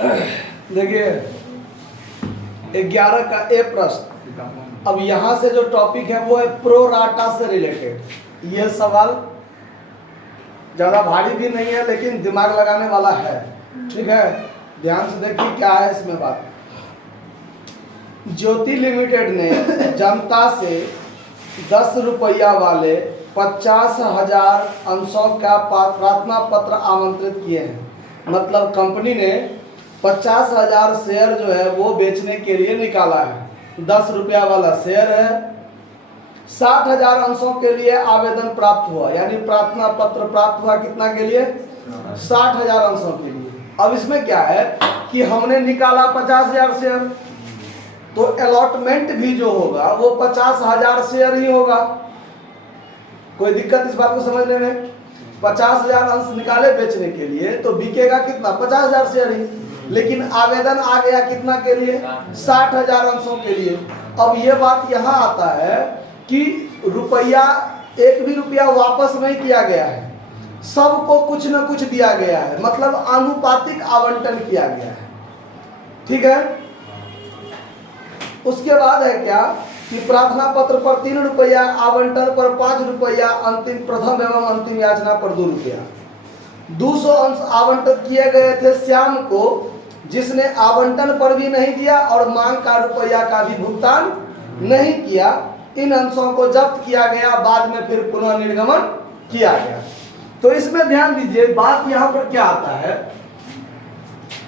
देखिए 11 का ए प्रश्न। अब यहाँ से जो टॉपिक है वो है प्रो राटा से रिलेटेड। ये सवाल ज़्यादा भारी भी नहीं है लेकिन दिमाग लगाने वाला है, ठीक है। ध्यान से देखिए क्या है इसमें बात। ज्योति लिमिटेड ने जनता से 10 रुपया वाले 50,000 अंशों का प्रार्थना पत्र आमंत्रित किए हैं। मतलब कंपनी ने 50,000 शेयर जो है वो बेचने के लिए निकाला है। 10 रुपया वाला शेयर है। 60,000 अंशों के लिए आवेदन प्राप्त हुआ, यानी प्रार्थना पत्र प्राप्त हुआ कितना के लिए? 60,000 अंशों के लिए। अब इसमें क्या है कि हमने निकाला 50,000 शेयर, तो अलॉटमेंट भी जो होगा वो 50,000 शेयर ही होगा। कोई दिक्कत इस बात को समझने में? 50,000 अंश निकाले बेचने के लिए तो बिकेगा कितना? 50,000 शेयर ही। लेकिन आवेदन आ गया कितना के लिए? 60,000 अंशों के लिए। अब ये बात यहाँ आता है कि रुपया, एक भी रुपया वापस नहीं किया गया है, सबको कुछ न कुछ दिया गया है, मतलब आनुपातिक आवंटन किया गया है, ठीक है। उसके बाद है क्या कि प्रार्थना पत्र पर 3 रुपया, आवंटन पर 5 रुपया, अंतिम प्रथम एवं अंतिम याचना पर 2 रुपया। 200 अंश आवंटित किए गए थे श्याम को, जिसने आवंटन पर भी नहीं दिया और मांग का रुपया का भी भुगतान नहीं किया। इन अंशों को जब्त किया गया, बाद में फिर पुनः निर्गमन किया गया। तो इसमें ध्यान दीजिए, बात यहाँ पर क्या आता है,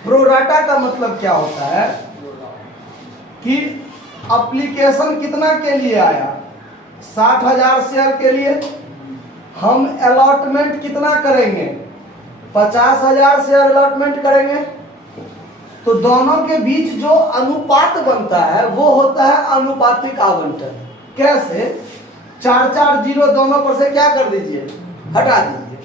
प्रोराटा का मतलब क्या होता है कि एप्लीकेशन कितना के लिए आया? 60,000 शेयर के लिए। हम अलॉटमेंट कितना करेंगे? 50,000 शेयर अलॉटमेंट करेंगे। तो दोनों के बीच जो अनुपात बनता है वो होता है अनुपातिक आवंटन। कैसे? 4 0 दोनों पर से क्या कर दीजिए? हटा दीजिए।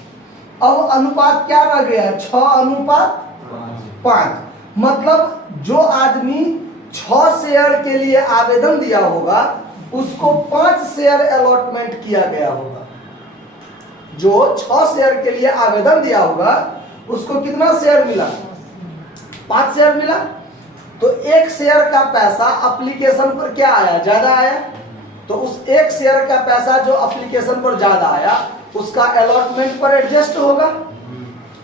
अब अनुपात क्या रह गया? 6:5। मतलब जो आदमी 6 शेयर के लिए आवेदन दिया होगा उसको 5 शेयर अलॉटमेंट किया गया होगा। जो 6 शेयर के लिए आवेदन दिया होगा उसको कितना शेयर मिला? 5 शेयर मिला। तो 1 शेयर का पैसा एप्लीकेशन पर क्या आया? ज्यादा आया। तो उस 1 शेयर का पैसा जो एप्लीकेशन पर ज्यादा आया उसका अलॉटमेंट पर एडजस्ट होगा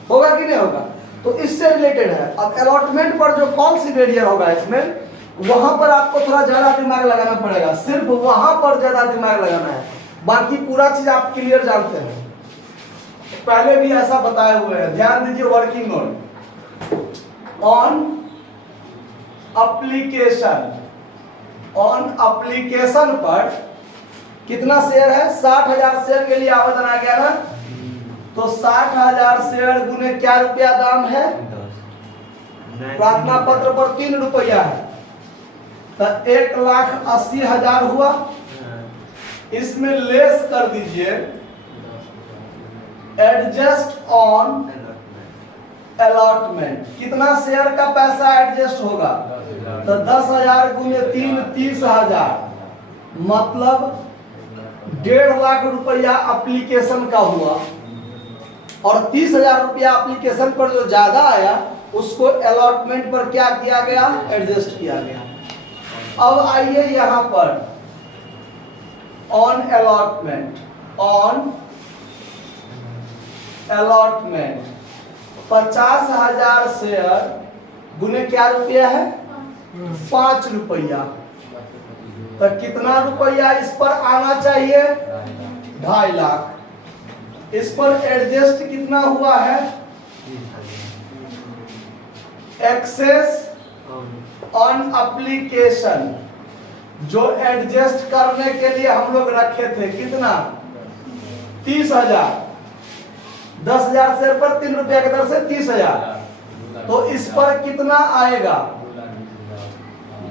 कि नहीं होगा? तो इससे रिलेटेड है। अब अलॉटमेंट पर जो कौन सी बैरियर होगा इसमें, वहां पर आपको थोड़ा ज्यादा दिमाग लगाना पड़ेगा। सिर्फ वहां पर ज्यादा दिमाग लगाना है, बाकी पूरा चीज आप क्लियर जानते हैं, पहले भी ऐसा बताए हुए हैं। ध्यान दीजिए, वर्किंग नोट ऑन एप्लीकेशन पर कितना शेयर है? 60,000 शेयर के लिए आवेदन आ गया ना, तो 60,000 शेयर गुने क्या रुपया दाम है? प्रार्थना पत्र पर 3 रुपया है, तो 1,80,000 हुआ। इसमें लेस कर दीजिए एडजस्ट ऑन अलॉटमेंट। कितना शेयर का पैसा एडजस्ट होगा? तो 10,000 गुने 3 30,000, मतलब 1.5 लाख रुपया एप्लीकेशन का हुआ। और 30,000 रुपया एप्लीकेशन पर जो ज्यादा आया उसको अलॉटमेंट पर क्या किया गया? एडजस्ट किया गया। अब आइए यहां पर ऑन अलॉटमेंट 50,000 शेयर गुने क्या रुपया है? 5 रुपया। तो कितना रुपया इस पर आना चाहिए? 2.5 लाख। इस पर एडजस्ट कितना हुआ है? एक्सेस ऑन एप्लीकेशन जो एडजस्ट करने के लिए हम लोग रखे थे कितना? 30,000। 10,000 शेयर पर 3 रुपया की दर से 30,000। तो इस पर कितना आएगा?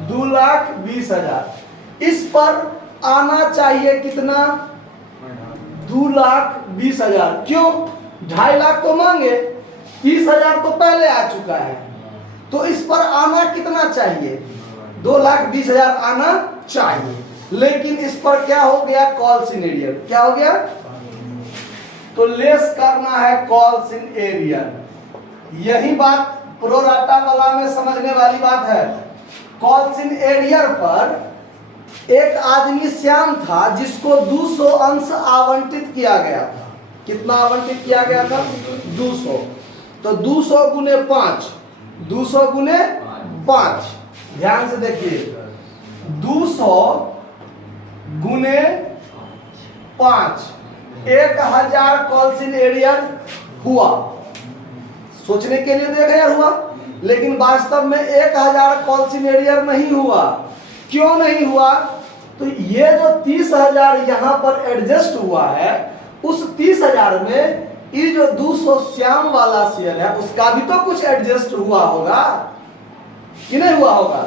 2,20,000। इस पर आना चाहिए कितना? 2,20,000। क्यों? 2.5 लाख तो मांगे, 30,000 तो पहले आ चुका है, तो इस पर आना कितना चाहिए? 2,20,000 आना चाहिए। लेकिन इस पर क्या हो गया? Calls in arrear. क्या हो गया? तो लेस करना है कॉल्स इन एरियर। यही बात प्रोराटा वाला में समझने वाली बात है। कॉल्सिन एरियर पर एक आदमी श्याम था जिसको 200 अंश आवंटित किया गया था। कितना आवंटित किया गया था? 200। तो 200 गुने 5, 200 गुने 5, ध्यान से देखिए, 200 गुने 5, 1000 कॉल्सिन एरियर हुआ। सोचने के लिए तो 1000 हुआ, लेकिन वास्तव में 1000 कॉल्सिन एरियर नहीं हुआ। क्यों नहीं हुआ? तो ये जो 30,000 यहाँ पर एडजस्ट हुआ है, उस 30,000 में ये जो 200 श्याम वाला शेयर है उसका भी तो कुछ एडजस्ट हुआ होगा कि नहीं हुआ होगा।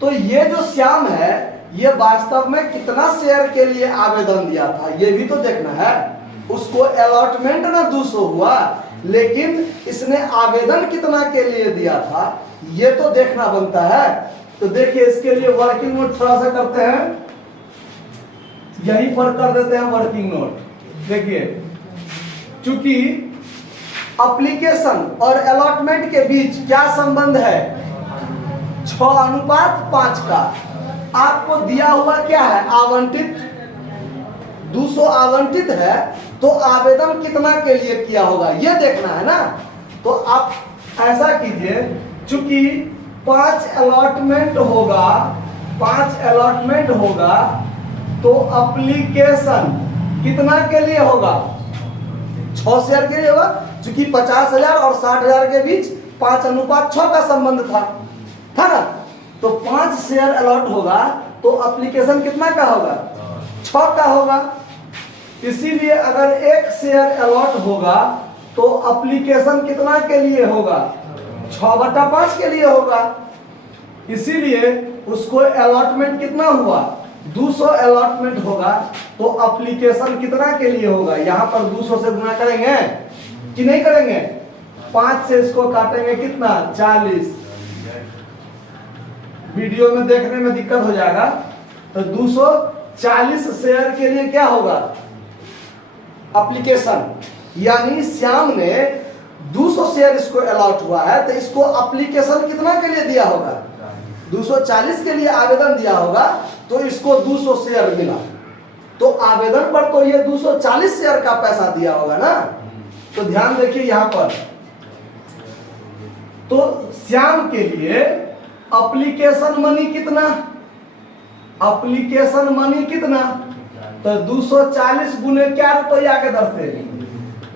तो ये जो श्याम है ये वास्तव में कितना शेयर के लिए आवेदन दिया था ये भी तो देखना है। उसको अलॉटमेंट ना 200 हुआ, लेकिन इसने आवेदन कितना के लिए दिया था ये तो देखना बनता है। तो देखिए इसके लिए वर्किंग नोट थोड़ा सा करते हैं, यहीं पर कर देते हैं वर्किंग नोट। देखिए, चूंकि एप्लीकेशन और अलॉटमेंट के बीच क्या संबंध है? 6:5 का। आपको दिया हुआ क्या है? आवंटित 200 आवंटित है, तो आवेदन कितना के लिए किया होगा ये देखना है ना। तो आप ऐसा कीजिए, चूंकि 5 अलॉटमेंट होगा, 5 अलॉटमेंट होगा, तो एप्लीकेशन कितना के लिए होगा? 6 शेयर के लिए होगा, चूंकि 50,000 और 60,000 के बीच 5:6 का संबंध था ना। तो 5 शेयर अलॉट होगा तो एप्लीकेशन कितना का होगा? 6 का होगा। इसीलिए अगर 1 शेयर अलॉट होगा तो एप्लीकेशन कितना के लिए होगा? 6/5 के लिए होगा। इसीलिए उसको अलॉटमेंट कितना हुआ? 200 अलॉटमेंट होगा, तो एप्लीकेशन कितना के लिए होगा? यहाँ पर 200 से गुना करेंगे कि नहीं करेंगे? 5 से इसको काटेंगे कितना? 40। वीडियो में देखने में दिक्कत हो जाएगा। तो 240 शेयर के लिए क्या होगा? एप्लीकेशन। यानी श्याम ने 200 शेयर इसको अलॉट हुआ है, तो इसको एप्लीकेशन कितना के लिए दिया होगा? 240 के लिए आवेदन दिया होगा, तो इसको 200 शेयर मिला। तो आवेदन पर तो ये 240 शेयर का पैसा दिया होगा ना। तो ध्यान देखिए यहाँ पर, तो श्याम के लिए एप्लीकेशन मनी कितना? एप्लीकेशन मनी कितना? तो 240 गुने क्या रुपया के दर से?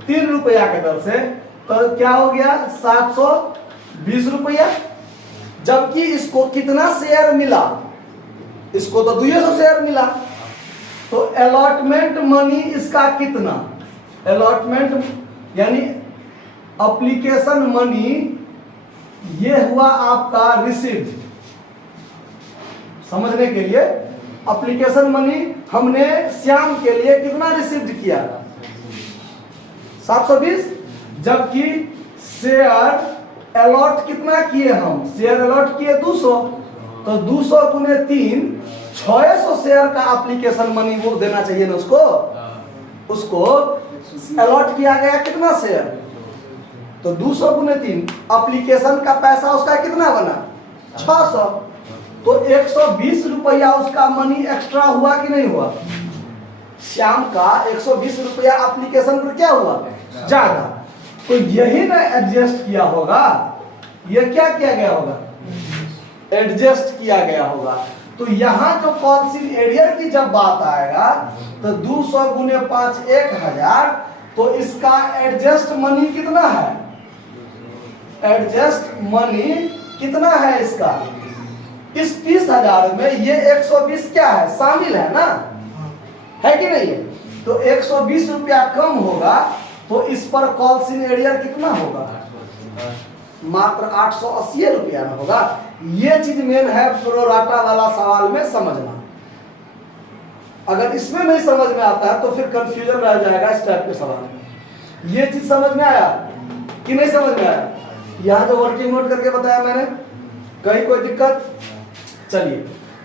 3 रुपया के दर से। तो क्या हो गया? 720 रुपया। जबकि इसको कितना शेयर मिला? इसको तो 200 शेयर मिला। तो अलॉटमेंट मनी इसका कितना? अलॉटमेंट यानी एप्लीकेशन मनी ये हुआ आपका रिसीव्ड। समझने के लिए, एप्लीकेशन मनी हमने श्याम के लिए कितना रिसीव्ड किया? 720। जबकि शेयर अलॉट कितना किए? हम शेयर अलॉट किए 200। तो 200 गुने 3, 600 शेयर का एप्लीकेशन मनी वो देना चाहिए ना उसको अलॉट किया गया कितना शेयर? तो 200 गुने 3, एप्लीकेशन का पैसा उसका कितना बना? 600। तो 120 रुपया उसका मनी एक्स्ट्रा हुआ कि नहीं हुआ? श्याम का 120 रुपया एप्लीकेशन पर क्या हुआ? ज्यादा। तो यही ना एडजस्ट किया होगा। ये क्या किया गया होगा? एडजस्ट किया गया होगा। तो यहां जो कॉल्सिन एरियर की जब बात आएगा तो 200 गुने 5 1000, तो इसका एडजस्ट मनी कितना है? एडजस्ट मनी कितना है इसका? इस 30,000 में ये 120 क्या है? शामिल है ना, है कि नहीं है? तो 120 रुपया कम होगा, तो इस पर कॉल्सिन एरियर कितना होगा? मात्र 880 रुपया में होगा। ये चीज मेन है प्रोराटा वाला सवाल में समझना। अगर इसमें नहीं समझ में आता है तो फिर कंफ्यूजन रह जाएगा इस टाइप के सवाल में। ये चीज समझ में आया कि नहीं समझ में आया? यहाँ जो वर्किंग नोट करके बताया मैंने, कहीं कोई दिक्कत? चलिए,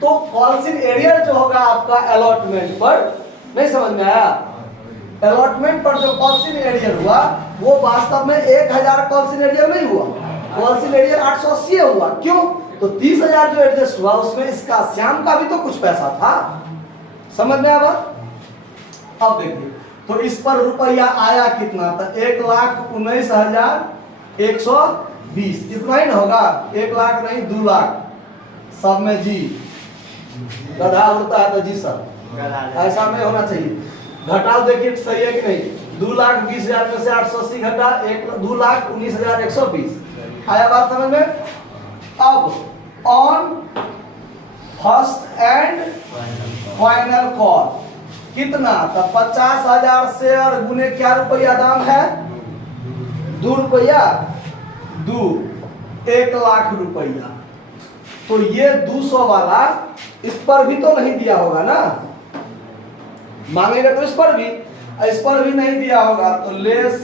तो कॉल्सिन एरियर जो होगा आपका अलॉटमेंट पर, नहीं समझ में आया? अलॉटमेंट पर जो कॉल्सिन एरियर हुआ वो वास्तव में 1000 कॉल्सिन एरियर नहीं हुआ, पॉलिसी लेडियर 880 हुआ, क्यों? तो 30,000 जो एडजस्ट हुआ उसमें इसका श्याम का भी तो कुछ पैसा था। समझ में आवा? अब देखिए, तो इस पर रुपया आया कितना था? 1,19,120। इतना ही ना होगा? 1 लाख नहीं 2 लाख, सब में जी गधा उड़ता है तो जी सब, ऐसा नहीं होना चाहिए। घटाओ देखिए सही है कि नहीं? 2,20,000 में से 880 घटा 2,19,120। आया बात समझ में? अब on first and final call कितना था? 50,000 शेयर गुने क्या रुपया दाम है? 2 रुपया 2, 1 लाख रुपया। तो ये 200 वाला इस पर भी तो नहीं दिया होगा ना, मांगेगा तो इस पर भी नहीं दिया होगा, तो लेस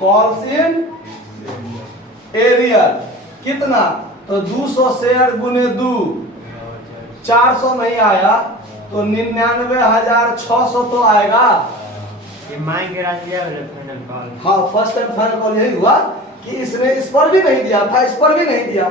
कॉल्स इन एरियर कितना? तो 200 शेयर गुने 2, 400 नहीं आया तो 99,600 तो आएगा। हाँ, फर्स्ट एंड फाइनल कॉल यही हुआ कि इसने इस पर भी नहीं दिया था, इस पर भी नहीं दिया,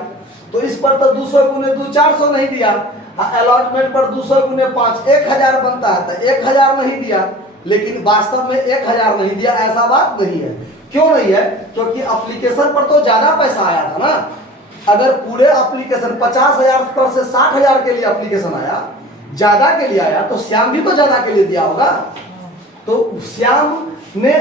तो इस पर तो 200 गुने 2 400 नहीं दिया। अलॉटमेंट पर 200 गुने 5 1000 बनता है, तो 1000 नहीं दिया, लेकिन वास्तव में 1000 नहीं दिया, ऐसा बात नहीं है। क्यों नहीं है? क्योंकि एप्लीकेशन पर तो ज्यादा पैसा आया था ना। अगर पूरे एप्लीकेशन 50,000 पर से 60,000 के लिए एप्लीकेशन आया, ज्यादा के लिए आया, तो श्याम भी तो ज्यादा के लिए दिया होगा। तो श्याम ने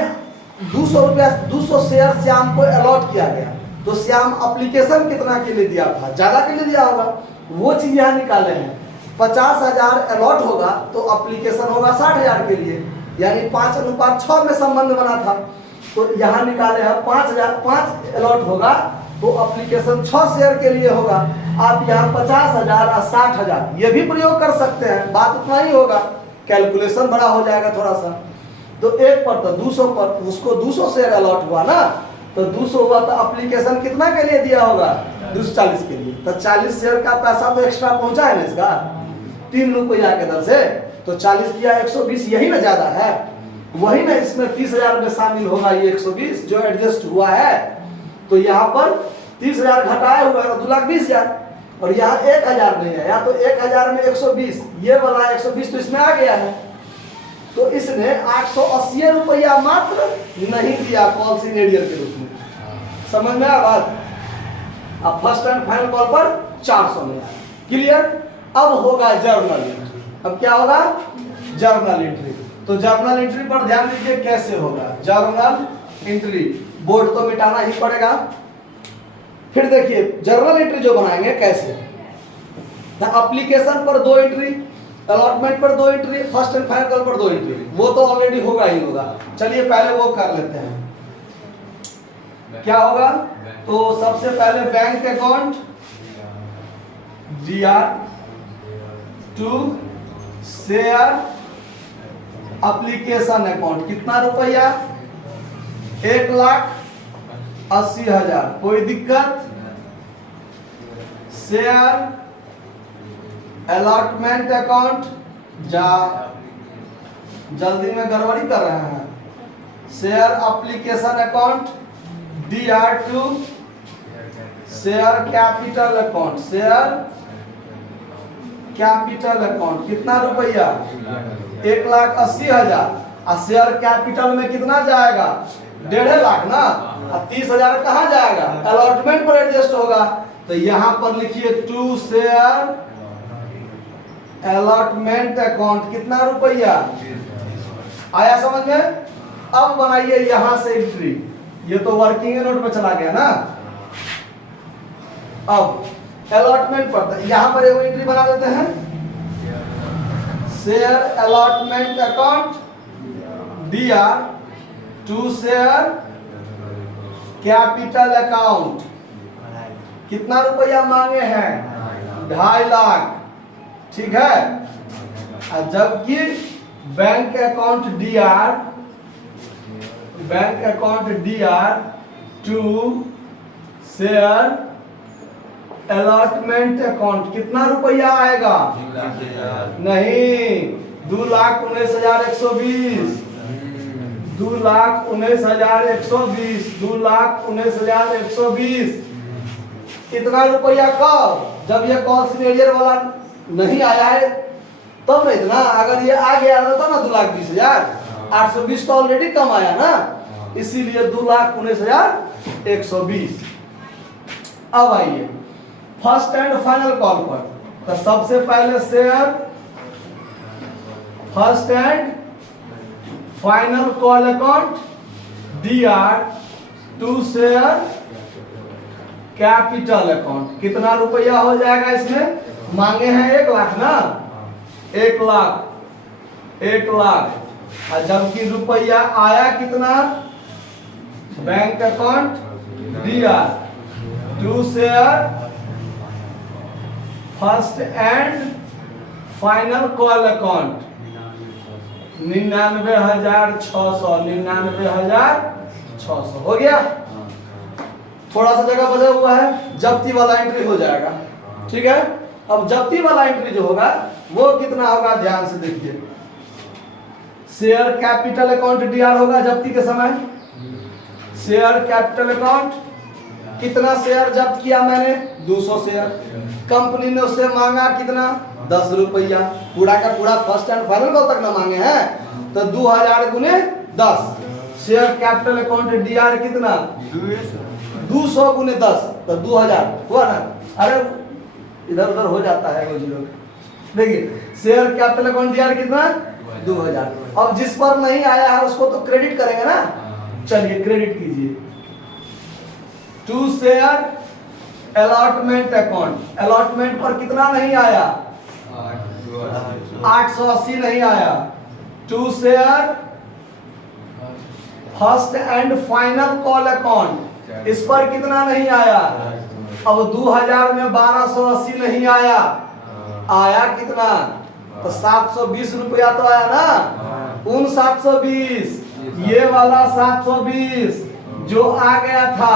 200 रुपया 200 शेयर श्याम को अलॉट किया गया, तो श्याम एप्लीकेशन कितना के लिए दिया था? ज्यादा के लिए दिया होगा। वो चीज यहाँ निकाले हैं। 50,000 अलॉट होगा तो एप्लीकेशन होगा 60,000 के लिए, यानी 5:6 में संबंध बना था। तो यहाँ निकाले हैं 5 अलॉट होगा तो एप्लीकेशन 6 शेयर के लिए होगा। आप यहाँ 50,000 और 60,000 ये भी प्रयोग कर सकते हैं, बात उतना ही होगा, कैलकुलेशन बड़ा हो जाएगा थोड़ा सा। तो एक पर तो 200 पर उसको 200 शेयर अलॉट हुआ ना, तो 200 हुआ तो एप्लीकेशन कितना के लिए दिया होगा? 240 के लिए। तो 40 शेयर का पैसा तो एक्स्ट्रा पहुंचा है ना इसका, 3 रुपया के दर से, तो 40 किया 120, यही ना ज्यादा है, वही ना इसमें 30,000 में शामिल होगा ये 120 जो एडजस्ट हुआ है। तो यहाँ पर 30,000 घटाया हुआ है 2,20,000, और यहाँ 1,000 नहीं है, या तो 1,000 में 120, ये वाला 120 तो इसमें आ गया है, तो इसने 880 रुपया मात्र नहीं दिया कॉल सीनियर के रूप में। समझ में आया बात? अब फर्स्ट एंड फाइनल कॉल पर 400 में आया। क्लियर? अब होगा जर्नल एंट्री। अब क्या होगा? Journal entry. तो जर्नल एंट्री पर ध्यान दीजिए कैसे होगा जर्नल एंट्री। बोर्ड तो मिटाना ही पड़ेगा। फिर देखिए जर्नल एंट्री जो बनाएंगे कैसे? एप्लीकेशन पर 2 एंट्री, अलॉटमेंट पर 2 entry, first and final call पर 2 एंट्री, वो तो ऑलरेडी होगा ही होगा। चलिए पहले वो कर लेते हैं। क्या होगा? तो सबसे पहले bank account DR to share application account कितना रुपया? 1,80,000। कोई दिक्कत? शेयर अलॉटमेंट अकाउंट जल्दी में गड़बड़ी कर रहे हैं। Share application account DR to share capital account, share capital account कितना रुपया? 1,80,000। और शेयर कैपिटल में कितना जाएगा? 1.5 लाख ना। और 30,000 कहाँ जाएगा? अलॉटमेंट पर एडजस्ट होगा। तो यहाँ पर लिखिए टू शेयर अलॉटमेंट अकाउंट कितना रुपया? आया समझ में? अब बनाइए यहां से एंट्री। ये तो वर्किंग नोट में चला गया ना। अब अलॉटमेंट पर यहां पर एक एंट्री बना देते हैं, share allotment account DR to share capital account कितना रुपया मांगे हैं? 2.5 लाख। ठीक है। जबकि bank account DR to share allotment account कितना रुपया आएगा? नहीं, 2,19,120। 2,19,120, 2,19,120। इतना रुपया कब? जब ये कॉस्ट मेजर वाला नहीं आया है तब ना इतना। अगर ये आ गया था ना 2,20,000, 820 तो ऑलरेडी कम आया ना, इसीलिए 2,19,120। अब आइए फर्स्ट एंड फाइनल कॉल पर। तो सबसे पहले share first and final call account DR to share capital account. कितना रुपया हो जाएगा इसमें? मांगे हैं 1 लाख ना, 1 लाख। और जबकि रुपया आया कितना? Bank account DR to share first and final call account 99,600, 99,600 हो गया। थोड़ा सा जगह बचा हुआ है, जब्ती वाला एंट्री हो जाएगा। ठीक है, अब जब्ती वाला एंट्री जो होगा वो कितना होगा? ध्यान से देखिए। शेयर कैपिटल अकाउंट DR होगा जब्ती के समय। शेयर कैपिटल अकाउंट, कितना शेयर जब्त किया मैंने? 200 शेयर। कंपनी ने उससे मांगा कितना? 10 रुपया। पूरा का पूरा फर्स्ट एंड फाइनल कॉल तक ना मांगे हैं, तो 2000 गुने 10। शेयर कैपिटल अकाउंट DR कितना? 200 गुने 10 तो 2000 हुआ ना। अरे इधर उधर हो जाता है वो जीरो। देखिए शेयर कैपिटल अकाउंट DR कितना? 2000। अब जिस पर नहीं आया है उसको तो क्रेडिट करेंगे ना। चलिए क्रेडिट कीजिए। To share allotment account, allotment पर कितना नहीं आया? 880 नहीं आया। To share first and final call account, इस पर कितना नहीं आया? अब 2000 में 1280 नहीं आया, आया कितना? तो 720 रुपया तो आया ना। उन 720, ये वाला 720 जो आ गया था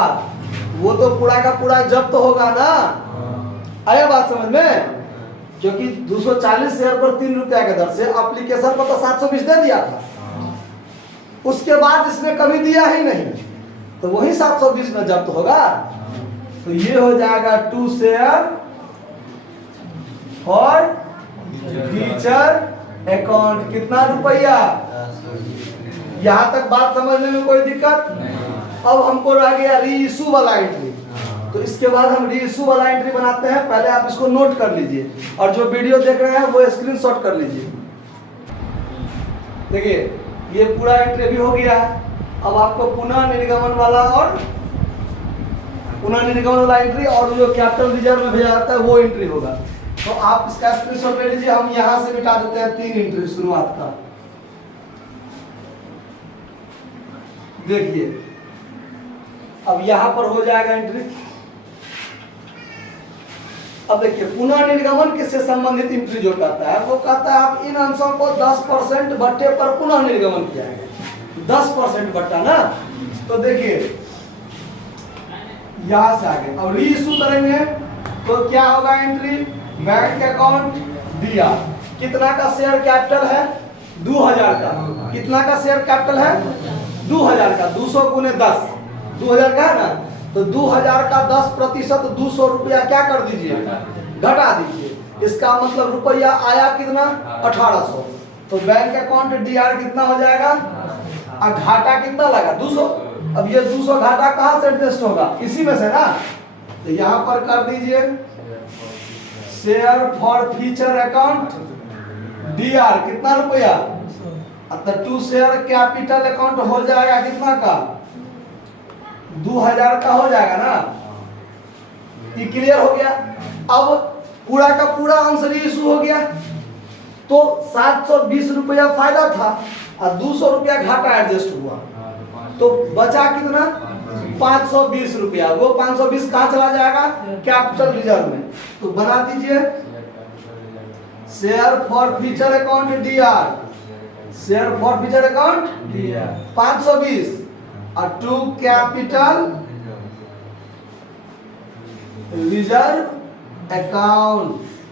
वो तो पूरा का पूरा जब्त होगा ना। आया बात समझ में? क्योंकि 240 शेयर पर 3 रुपया के दर से एप्लीकेशन पर तो 720 दे दिया था, उसके बाद इसने कभी दिया ही नहीं, तो वही 720 में जब्त होगा। तो ये हो जाएगा to share forfeiture account. कितना रुपया? यहां तक बात समझने में कोई दिक्कत? अब हमको रह गया री इशू वाला एंट्री। तो इसके बाद हम री इशू वाला एंट्री बनाते हैं। पहले आप इसको नोट कर लीजिए और जो वीडियो देख रहे हैं वो स्क्रीनशॉट कर लीजिए। देखिए ये पूरा एंट्री भी हो गया। अब आपको पुनः निर्गमन वाला एंट्री और जो कैपिटल रिजर्व में भेजा जाता है वो एंट्री होगा। तो आप इसका स्क्रीनशॉट ले लीजिए। हम यहां से मिटा देते हैं 3 एंट्री शुरुआत का। देखिए अब यहां पर हो जाएगा एंट्री। अब देखिए पुनः निर्गमन किससे संबंधित एंट्री जो कहता है वो कहता है आप इन अंशों को 10% बट्टे पर पुनः निर्गमन किया है। 10% बट्टा ना। तो देखिए यहां से आगे अब री इशू करेंगे तो क्या होगा एंट्री? Bank account DR। कितना का शेयर कैपिटल है? 2000 का। कितना का शेयर कैपिटल है? 2000 का। 200 गुने 10, 2000 का है ना। तो 2000 का 10% 200 रुपया क्या कर दीजिए? घटा दीजिए। इसका मतलब रुपया आया कितना? 1800। तो बैंक अकाउंट DR कितना हो जाएगा? और घाटा कितना लगा? 200। अब ये 200 घाटा कहां से एडजस्ट होगा? इसी में से ना। तो यहां पर कर दीजिए share forfeiture account DR कितना रुपया? तो टू शेयर कैपिटल अकाउंट हो जाएगा कितना का? 2000 का हो जाएगा ना। ये क्लियर हो गया। अब पूरा का पूरा आंसर इशू हो गया। तो 720 रुपया फायदा था और 200 रुपया घाटा एडजस्ट हुआ, तो बचा कितना? 520 रुपया। वो 520 कहाँ चला जाएगा? कैपिटल रिजर्व में। तो बना दीजिए share forfeiture account DR। Share forfeiture account 520 और टू कैपिटल रिजर्व अकाउंट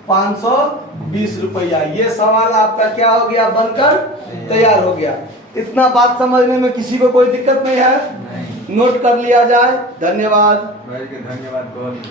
520 रुपया। ये सवाल आपका क्या हो गया? बनकर तैयार हो गया। इतना बात समझने में किसी को कोई दिक्कत नहीं है? नहीं। नोट कर लिया जाए। धन्यवाद। भाई के धन्यवाद बहुत।